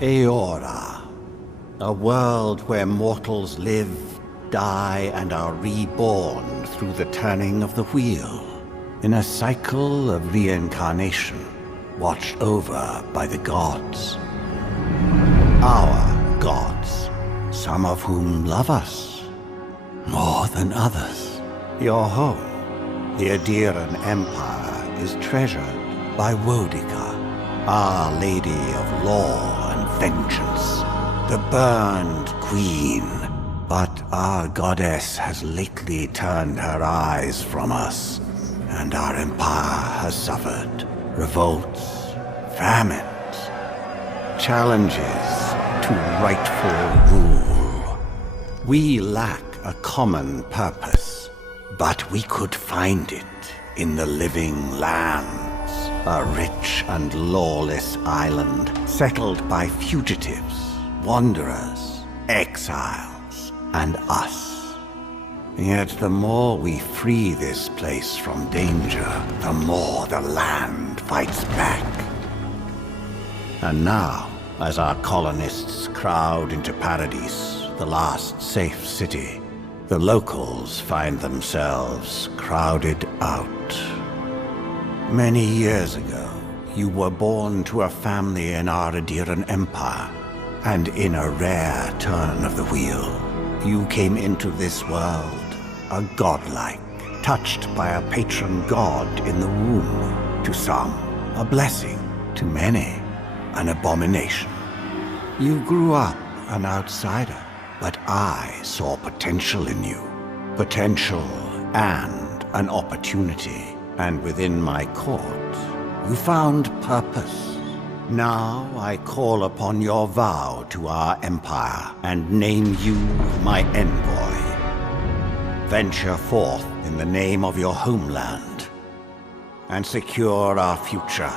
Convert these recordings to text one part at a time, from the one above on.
Eora, a world where mortals live, die, and are reborn through the turning of the wheel, in a cycle of reincarnation, watched over by the gods. Our gods, some of whom love us more than others. Your home, the Adiran Empire, is treasured by Wodica, Our Lady of Law and Vengeance, the Burned Queen. But our goddess has lately turned her eyes from us, and our empire has suffered revolts, famines, challenges to rightful rule. We lack a common purpose, but we could find it in the living lands, a rich and lawless island settled by fugitives, wanderers, exiles, and us. Yet the more we free this place from danger, the more the land fights back. And now, as our colonists crowd into Paradise, the last safe city, the locals find themselves crowded out. Many years ago, you were born to a family in our Adiran Empire, and in a rare turn of the wheel, you came into this world, a godlike, touched by a patron god in the womb. To some, a blessing; to many, an abomination. You grew up an outsider, but I saw potential in you. Potential and an opportunity. And within my court, you found purpose. Now I call upon your vow to our empire and name you my envoy. Venture forth in the name of your homeland and secure our future.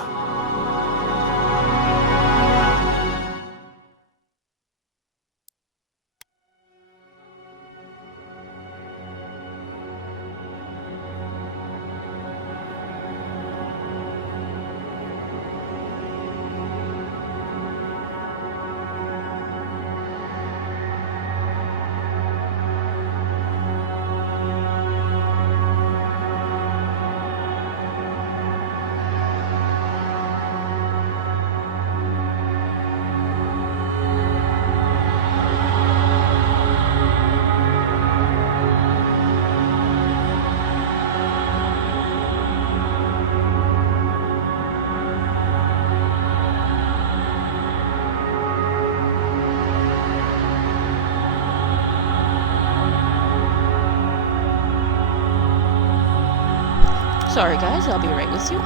Sorry guys, I'll be right with you.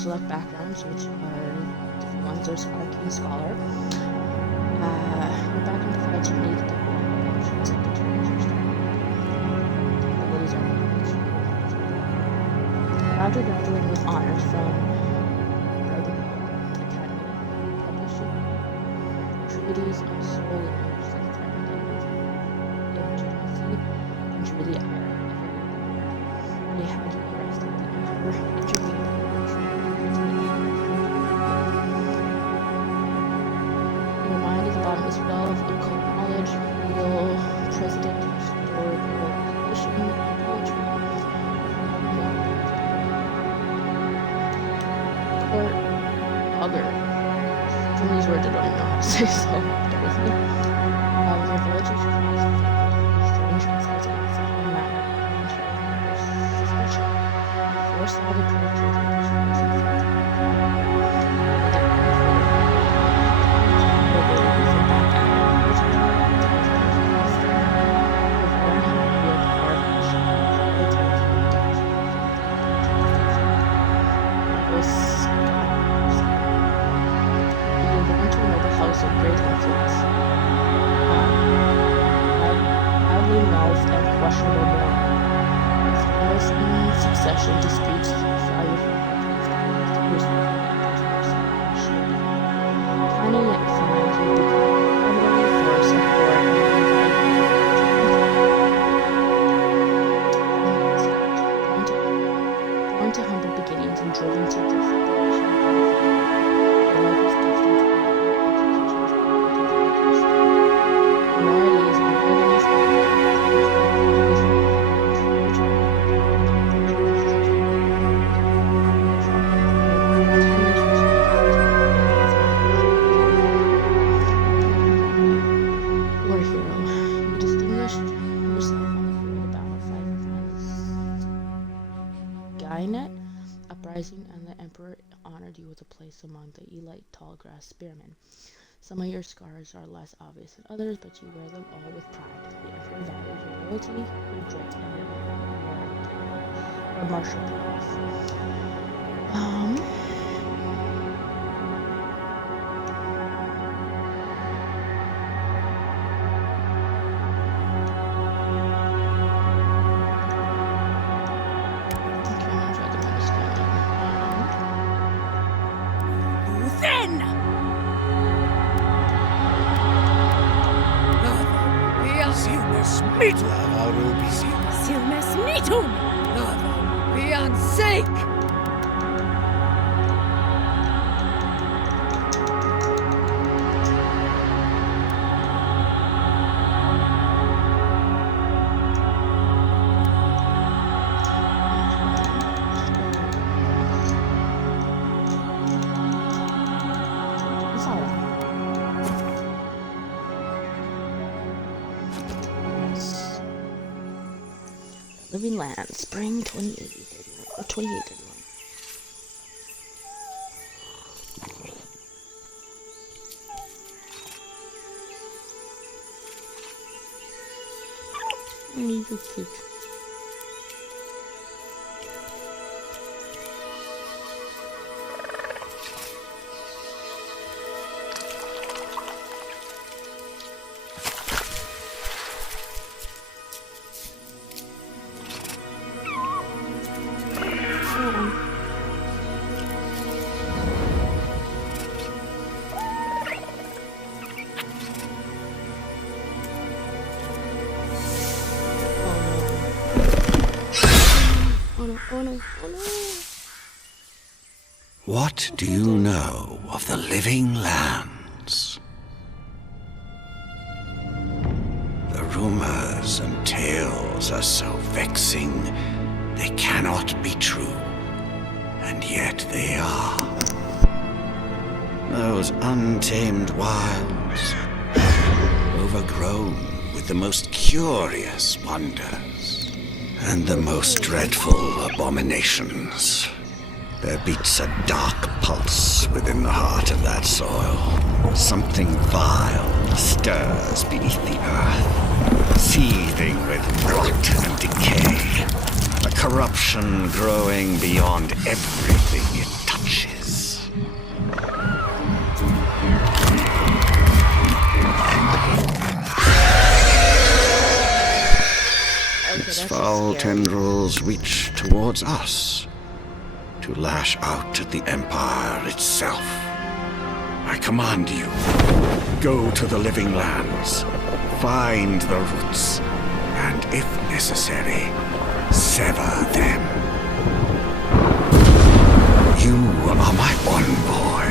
select backgrounds, which are different ones. There's Arcane Scholar. Your background provides unique options that determines your style. Abilities are unique. After graduating with honors from Academy, publishing treatises on soul language that threaten legitimacy and drew the ire of they had you arrested. The emperor intervened. Your mind at the bottom is full of occult knowledge, real president, historical tradition, and poetry. Court augur. Some of these words I don't even know how to say, so bear with me. When your village is strange insights about foreign matter, suspicion, and force all the characters and personages of great influence. Badly mouthed and questionable moral. Trials in succession disputes value for Finding it find you become permanently force of war born to humble beginnings and driven to desperation. Your life is destined to and the emperor honored you with a place among the elite tall grass spearmen. Some of your scars are less obvious than others, but you wear them all with pride. The emperor values your loyalty, your grit, and your martial prowess. Silmes mitum! Navo, beyond sake! Living Land, Spring 2831. You're so cute. What do you know of the living lands? The rumors and tales are so vexing, they cannot be true, and yet they are. Those untamed wilds, overgrown with the most curious wonders and the most dreadful abominations. There beats a dark pulse within the heart of that soil. Something vile stirs beneath the earth, seething with rot and decay. A corruption growing beyond everything it touches. Its that's foul scary. tendrils reach towards us, to lash out at the Empire itself. I command you, go to the living lands, find the roots, and if necessary, sever them. You are my envoy.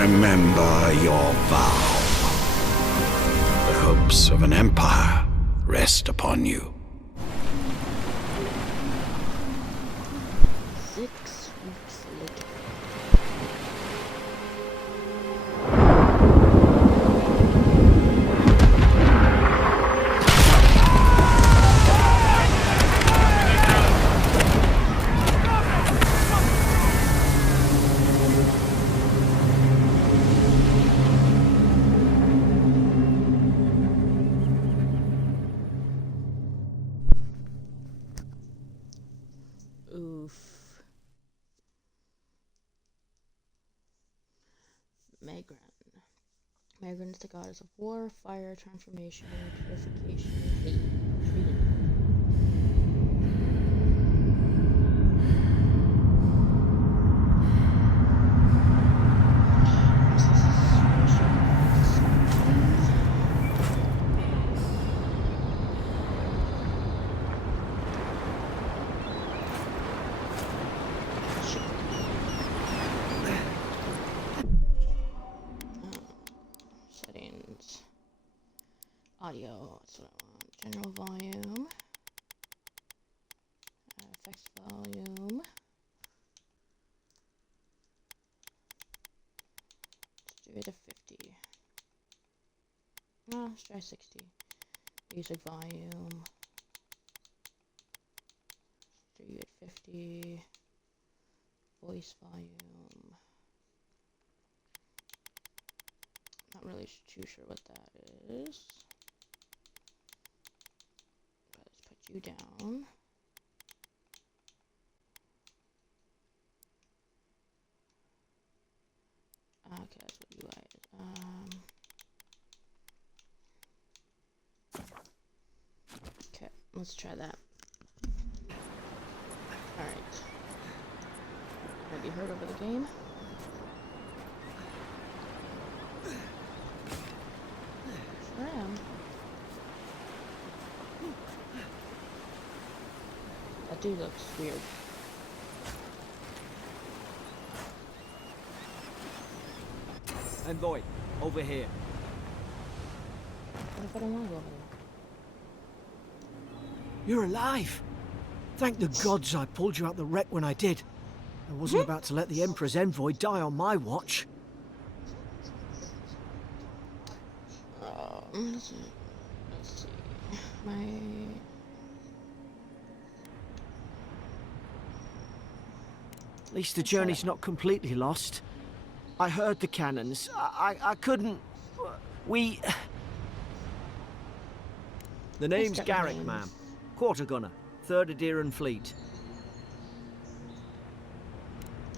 Remember your vow. The hopes of an empire rest upon you. 6 weeks later. Oof. Megran. Megran is the goddess of war, fire, transformation, purification, and hate. Treating. Settings. Audio, that's what I want. General volume. Effects volume. Let's do it at 50. No, let's try 60. Music volume. Let's do it at 50. Voice volume. Not really too sure what that is. But let's put you down. Okay, that's what UI is. Okay, let's try that. Alright. Have you heard over the game? Sure am. That dude looks weird. Envoy, over here. What if I don't want to go over there? You're alive! Thank the gods I pulled you out the wreck when I did. I wasn't about to let the Emperor's envoy die on my watch. Let's see. At least the journey's not completely lost. I heard the cannons. I couldn't... We... The name's got Garrick, names. ma'am. Quarter gunner, 3rd Aderan Fleet.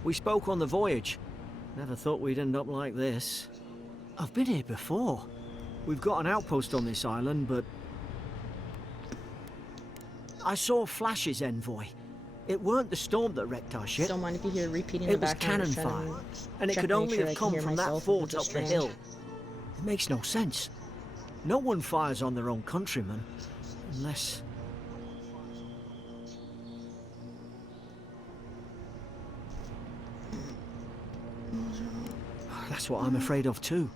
We spoke on the voyage. Never thought we'd end up like this. I've been here before. We've got an outpost on this island, but... I saw flashes, Envoy. It weren't the storm that wrecked our ship. Don't mind if you hear repeating in It the was background. cannon I'm trying fire, to and it check could to make only sure I have can come hear from that myself fort with up the the stream. hill. It makes no sense. No one fires on their own countrymen, unless... That's what I'm afraid of too.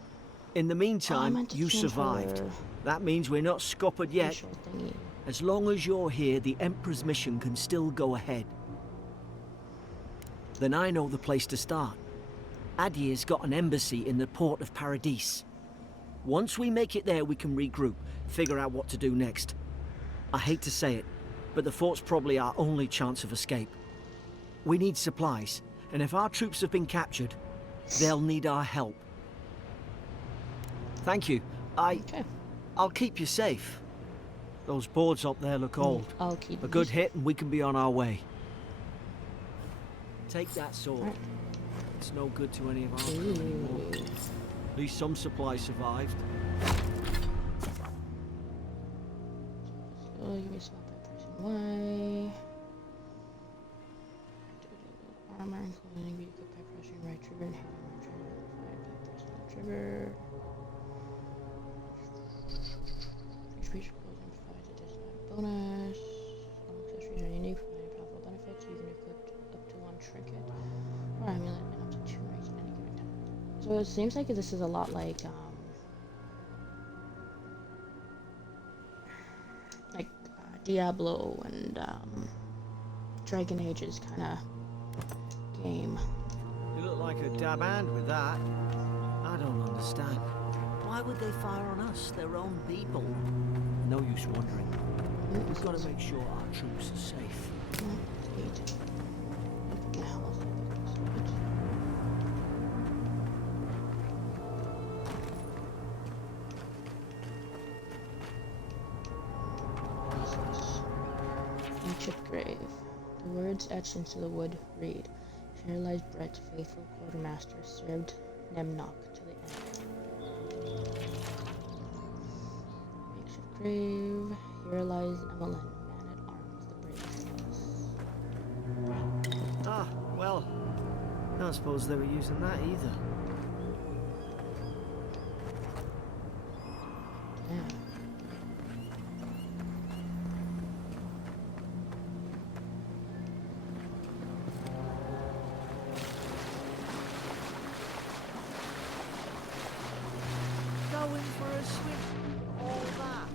In the meantime, meant to you change survived. her That means we're not scuppered yet. facial thingy. As long as you're here, the Emperor's mission can still go ahead. Then I know the place to start. Adir's got an embassy in the port of Paradis. Once we make it there, we can regroup, figure out what to do next. I hate to say it, but the fort's probably our only chance of escape. We need supplies, and if our troops have been captured, they'll need our help. Thank you. Okay. I'll keep you safe. Those boards up there look old. I'll keep A it good easy. hit and we can be on our way. Take that sword. Right. It's no good to any of our crew anymore. Ooh. At least some supplies survived. Oh, give me a small by pressing away. Armor and clothing be equipped by pressing right trigger and hitting right trigger. By pressing the trigger. Each piece of clothing provides a discount bonus. All accessories are unique, providing powerful benefits. You can equip up to 1 trinket or amulet and up to 2 rings at any given time. So it seems like this is a lot like Diablo and Dragon Age's kind of game. You look like a dab hand with that. I don't understand. Why would they fire on us, their own people? No use wondering. We've got to make sure our troops are safe. Ancient grave. The words etched into the wood read, "Here lies Brett's faithful quartermaster, served Nemnock to the end." Makeshift grave. Here lies Emelin, man at arms, the bravest of us. Ah, well, I don't suppose they were using that either. Yeah. Going for a swim, all that.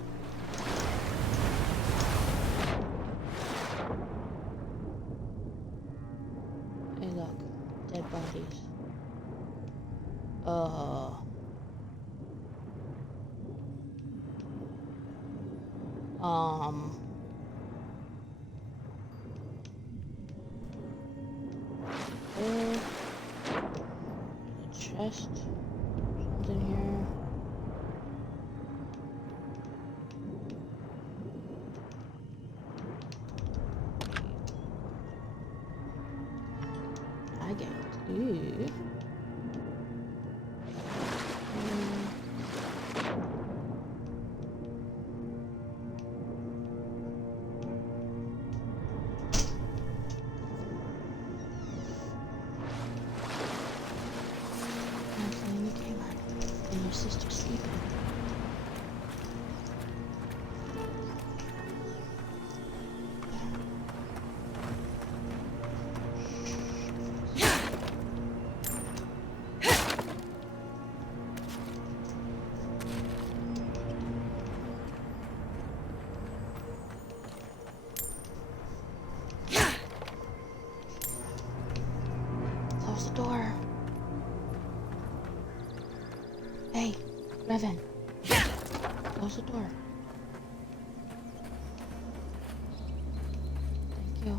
Hey, look, dead bodies. Chest. Something here. I get it. Ooh. And your sister's sleeping. Close the door. Hey, Revan. Close the door. Thank you.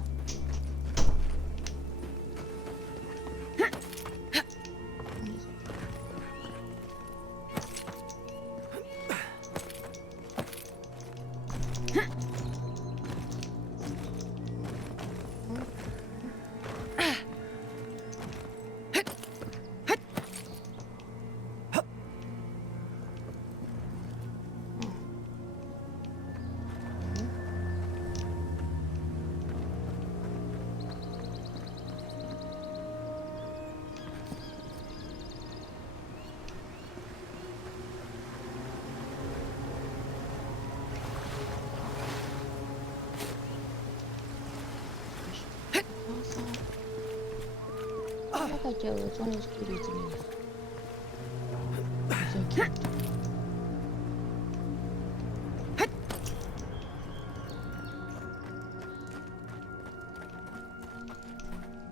Look at Joe, it's one of those cuties to me. So cute.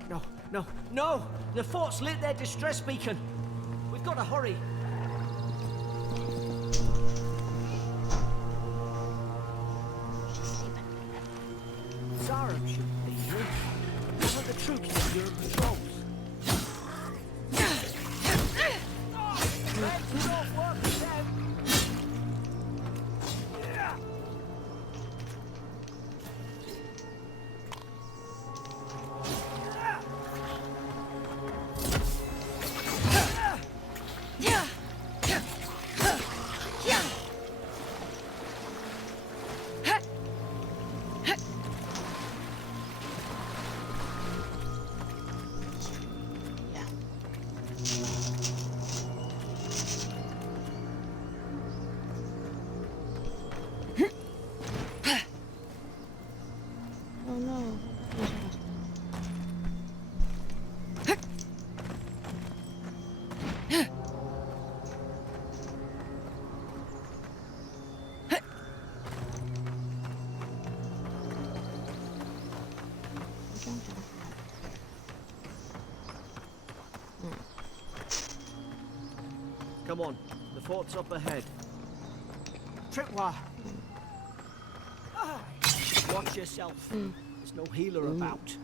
No, no, no! The fort's lit their distress beacon. We've got to hurry. She's sleeping. Zara shouldn't be here. How about the troops that you're in patrols? Let's not work with them. Come on, the fort's up ahead. Tripwire! Watch yourself. There's no healer about.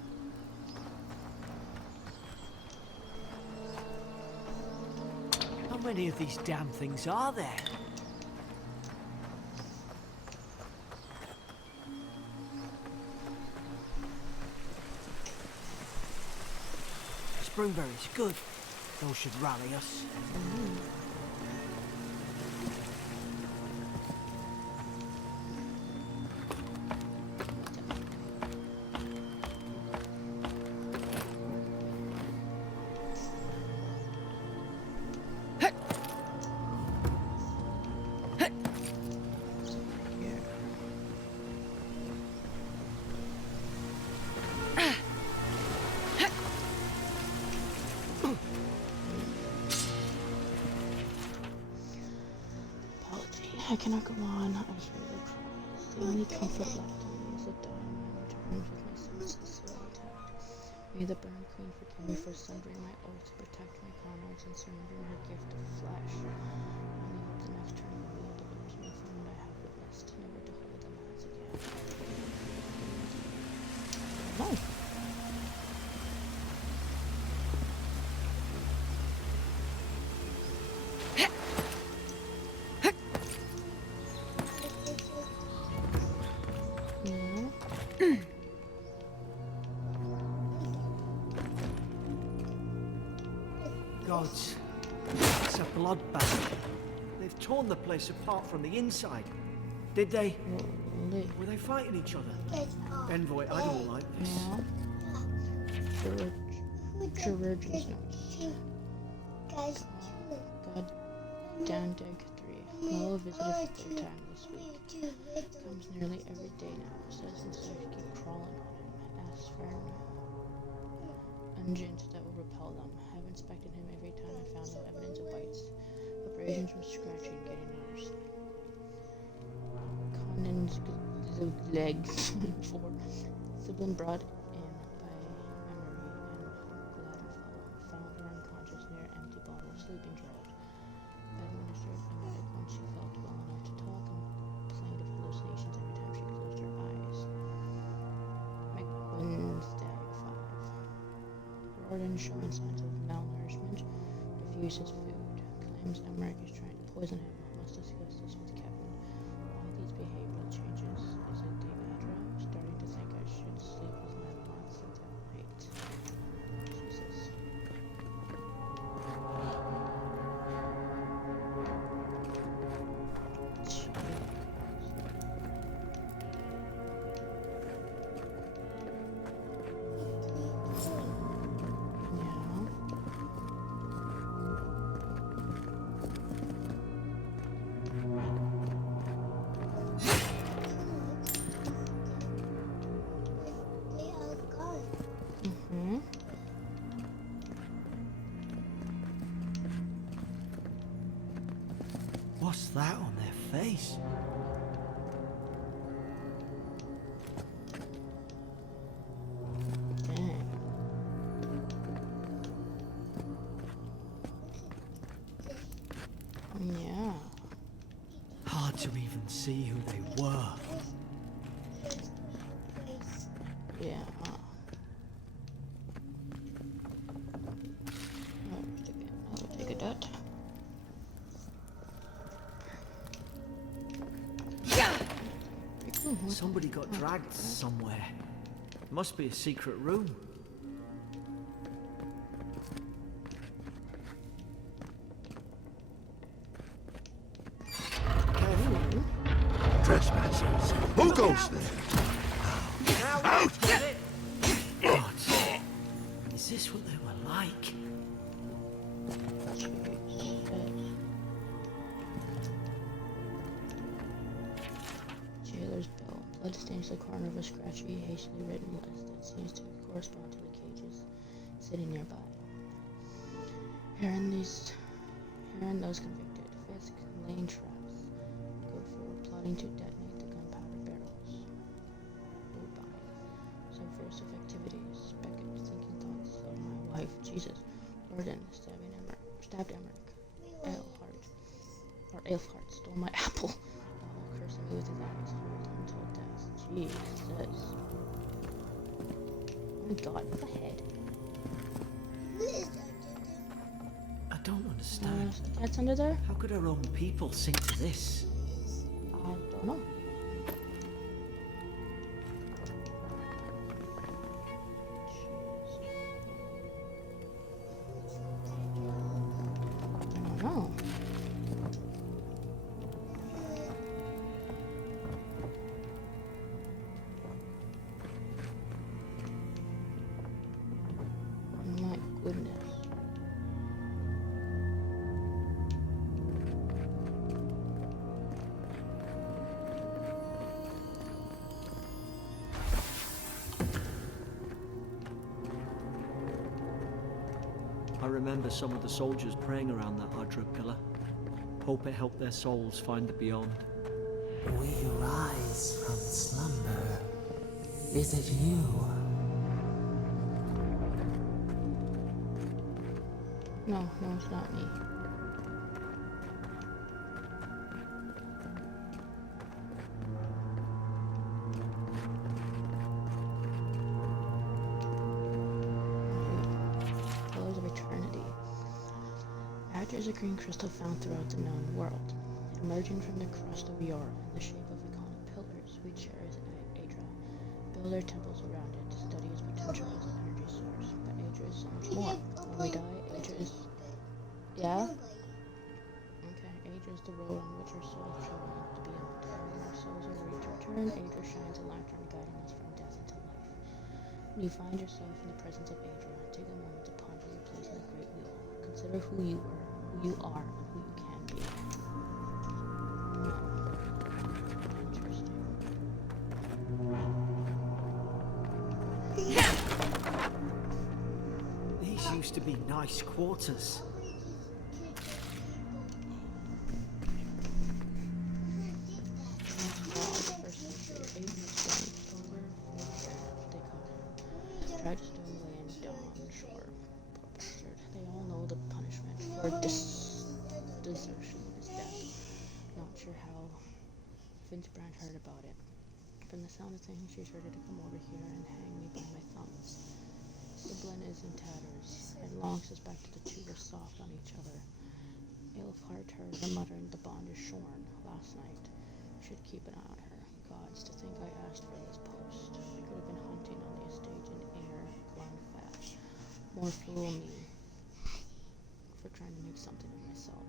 How many of these damn things are there? Springberries, good. Those should rally us. I cannot go on. I hear your cries. The only comfort left in me is that dying I return with my senses still intact. May the Burn Queen forgive me for sundering my oath to protect my comrades and surrendering her gift of flesh. I only hope the next turn will be delivers me from what I have witnessed, never to hold them hands again. No. Gods, it's a bloodbath. They've torn the place apart from the inside. Did they? Really? Were they fighting each other? Envoy, I don't like this. Chirurgeon's notes. God damn Dag 3. Noah visited for third time this week. Comes nearly every day now. Says instead I keep crawling on him. Asks for unguents that will repel them. Have inspected him every time I found no evidence of bites. Abrasions from scratching getting worse. Conan's legs. 4. Siblin brought in by memory and Gladdenfell. Found her unconscious near empty bottle of sleeping draught. Administered a medic when she felt well enough to talk and complained of hallucinations every time she closed her eyes. McQuinn's Dag 5. Gordon showing signs of malnourishment. Refuses food. Claims Emmerich is trying to poison him. Must discuss this with Kevin. Why these behavioral changes? Is it Devadra? Starting to think I should sleep with my nonsense at night. Jesus. What's that on their face? Dang. Yeah. Hard to even see who they were. Yeah. I'll take a dot. Somebody got dragged somewhere. Must be a secret room. Careful. Trespassers. Who goes there? Out! Get it! God, is this what they were like? Jailer's bell. Blood stains the corner of a scratchy, hastily written list that seems to correspond to the cages sitting nearby. Here and those convicted. Fisk laying traps. Good for plotting to detonate the gunpowder barrels. Woodbine. Subversive activities. Beckett thinking thoughts of my wife. Jesus. Gordon stabbed Emmerich. Earlhart. Aelfheart stole my apple, while cursing me with his eyes, hold until death. Jesus. Oh my god, what the head? I don't understand. Cats under there? How could our own people sink to this? I don't know. I don't know. My goodness. I remember some of the soldiers praying around that hydro pillar. Hope it helped their souls find the beyond. We rise from slumber. Is it you? No, it's not me. Pillars of Eternity. Badger is a green crystal found throughout the known world. Emerging from the crust of Eora in the shape of iconic pillars, we cherish Adra. Build our temples around it to study its potential as an energy source. But Adra is so much more. When we die, Adra is... Yeah? Okay, Adra is the road on which our souls travel into the beyond. When our souls are ready to return, Adra shines a lantern guiding us from death into life. When you find yourself in the presence of Adra, take a moment to ponder your place in the Great Wheel. Consider who you were, who you are, and who you can be. Interesting. These used to be nice quarters. Tried to stow away in Dawn Shore. Poor bastard. They all know the punishment for desertion is death. Not sure how Finsbrand heard about it. From the sound of things, she's ready to come over here and hang me by my thumbs. Siblin is in tatters. I long suspected the two were soft on each other. Aelfheart heard her muttering the bond is shorn last night. Should keep an eye on her. Gods, to think I asked for this post. I could have been hunting on the estate in Clonfat. More fool me for trying to make something of myself.